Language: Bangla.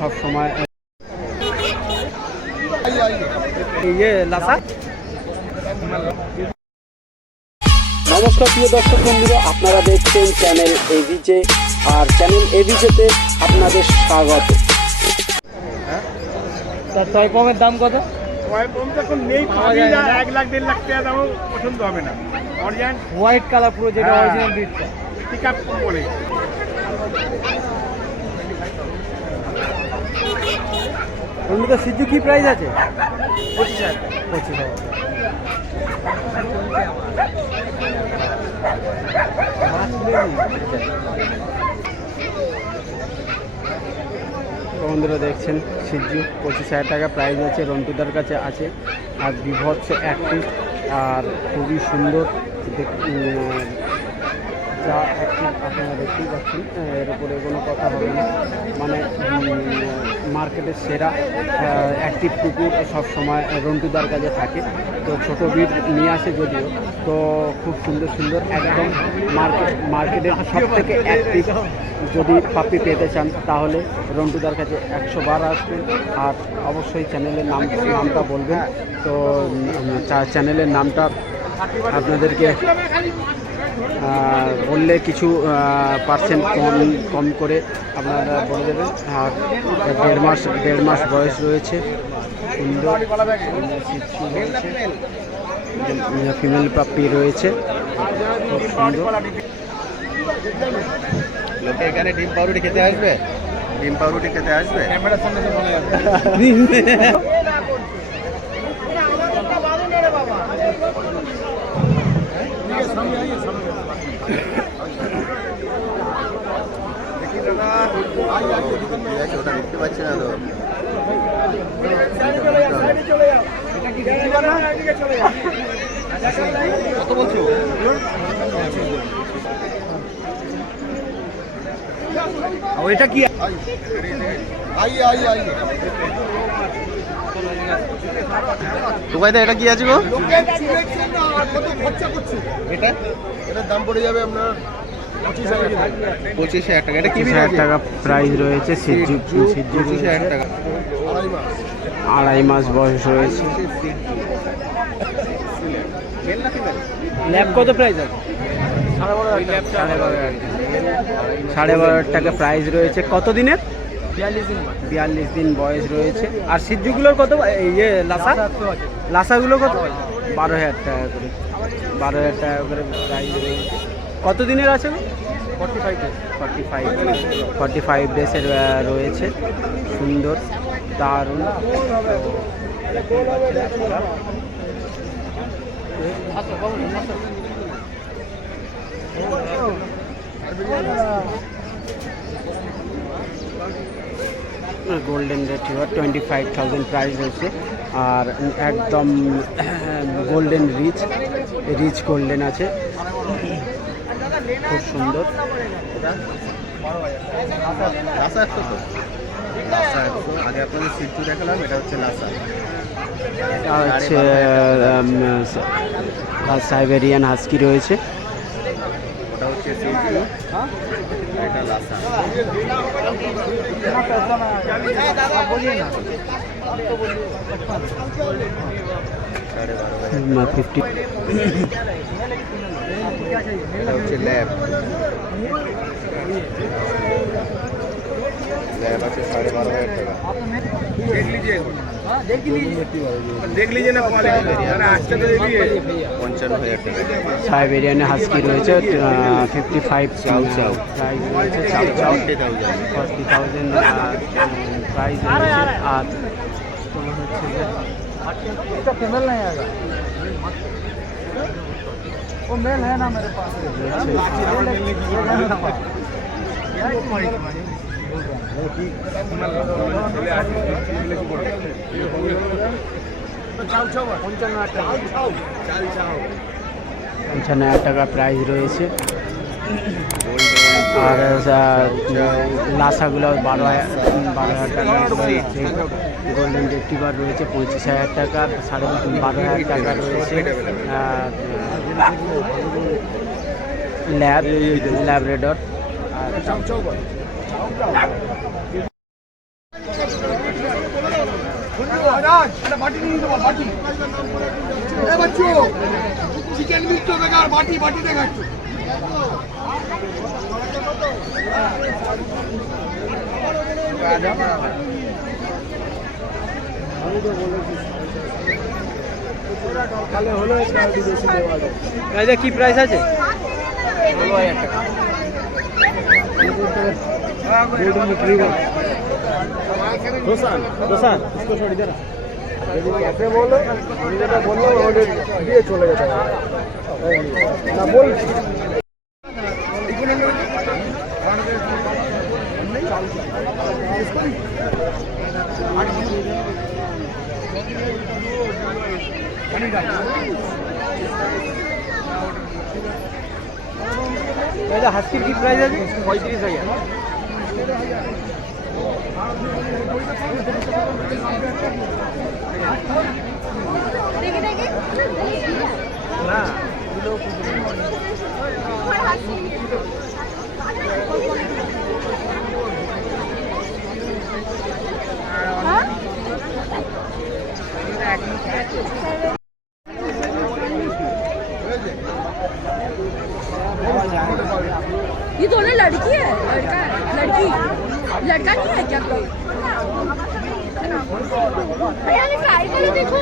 সব সময় লাসা। নমস্কার প্রিয় দর্শক বন্ধুরা, আপনারা দেখছেন চ্যানেল এভিজে, আর চ্যানেল এভিজেতে আপনাদের স্বাগত। তার টয় পমের দাম কত? টয় পম তো এখন নেই, পাওয়া যায় না। 1 লাখ 1.5 লাখ টাকা দামও পছন্দ হবে না। অরিজিনাল হোয়াইট কালার পুরো, যেটা অরিজিনাল ব্রিডটা পিকআপ বলে। ওগুলো সিদ্ধু কি প্রাইস আছে? 25,000। 25,000। বন্ধুরা দেখছেন সিজ্জু 25,000 টাকা প্রাইস আছে, রন্টুদার কাছে আছে। আর বিভৎস অ্যাক্টিভ আর খুবই সুন্দর, যা অ্যাক্টিভ আপনারা দেখতেই পাচ্ছেন। এর উপরে কোনো কথা হবে না, মানে মার্কেটের সেরা অ্যাক্টিভ কুকুর সবসময় রন্টুদার কাছে থাকে। তো ছোটো বিট নিয়ে আসে যদিও, তো খুব সুন্দর সুন্দর একদম মার্কেটের সব থেকে অ্যাক্টিভ যদি পাপি পেতে চান তাহলে রন্টুদার কাছে 100 বার আসবেন। আর অবশ্যই চ্যানেলের নামটা বলবেন। তো চ্যানেলের নামটা আপনাদেরকে বললে কিছু পার্সেন্ট কম করে আপনারা বলে দেবেন। আর 1.5 মাস বয়স রয়েছে, সুন্দর ফিমেল পাপ্পি রয়েছে, খুব সুন্দর। লোকে এখানে ডিম পাউরুটি খেতে আসবে, ডিম পাউরুটি খেতে আসবে। ওটা দেখতে পাচ্ছি না তো। কত বলছো? এটা কি? টুকাইদা এটা কি আছে গো? এটার দাম পড়ে যাবে আপনার 25,000 টাকা। এটা কি 25,000 টাকা প্রাইস রয়েছে। সিজ্জু 25,000 টাকা। 2.5 মাস বয়স রয়েছে। ল্যাব কত প্রাইস আছে? 12.5 টাকা প্রাইস রয়েছে। কত দিনের? 42 দিন বয়স রয়েছে। আর সিজ্জুগুলোর কত? লাসাগুলো কত? 12,000 টাকা করে। 12,000 টাকা করে প্রাইস রয়েছে। কত দিনের আছে? 45 ডেসের রয়েছে। সুন্দর, দারুণ। গোল্ডেন রিট্রিভার 25,000 প্রাইস হয়েছে। আর একদম গোল্ডেন রিচ গোল্ডেন আছে, খুব সুন্দর। লাসা 100 তো। লাসা 100। আগে আপনাদের সিদ্ধু দেখালাম, এটা হচ্ছে লাসা। এটা হচ্ছে সাইবেরিয়ান হাস্কি রয়েছে। ওটা হচ্ছে সিদ্ধু, এটা লাসা। 50। এটা হচ্ছে ল্যাব। ল্যাব আছে 12,500 টাকা। देख लीजिए ना, 55,000 টাকা। সাইবেরিয়ান হাস্কি রয়েছে 55 চাউ চাউ। প্রাইস রয়েছে। চাউ চাউ 40,000। 40,000 প্রাইস রয়েছে। আর তোমার হচ্ছে যে इसका फीमेल नहीं आएगा, वो मेल है ना मेरे पास। এখানে 1 টাকা প্রাইস রয়েছে। আর লাসাগুলো 12,000 টাকা রয়েছে। গোল্ডেন রিট্রিভার রয়েছে 25,000 টাকা। 12,500 টাকা রয়েছে। ল্যাব্রাডর। চিকেন মিট তো বেকার বাটি বাটি দেখাচ্ছ তাহলে হলো একটা বেশি দেওয়া যায় এটা কি প্রাইস আছে 16000 টাকা गोल्डन रिट्रीवर दोसान दोसान इसको छोड़ दे ना यदि कैसे बोलो যেটা বললো ওদের দিয়ে চলে যেতে হবে না বল হাস্কির কি প্রাইস আছে 35000 দেখে দেখে না ये दोनों लड़की है लड़का लड़की लड़का नहीं है क्या कोई अरे ट्राई करो देखो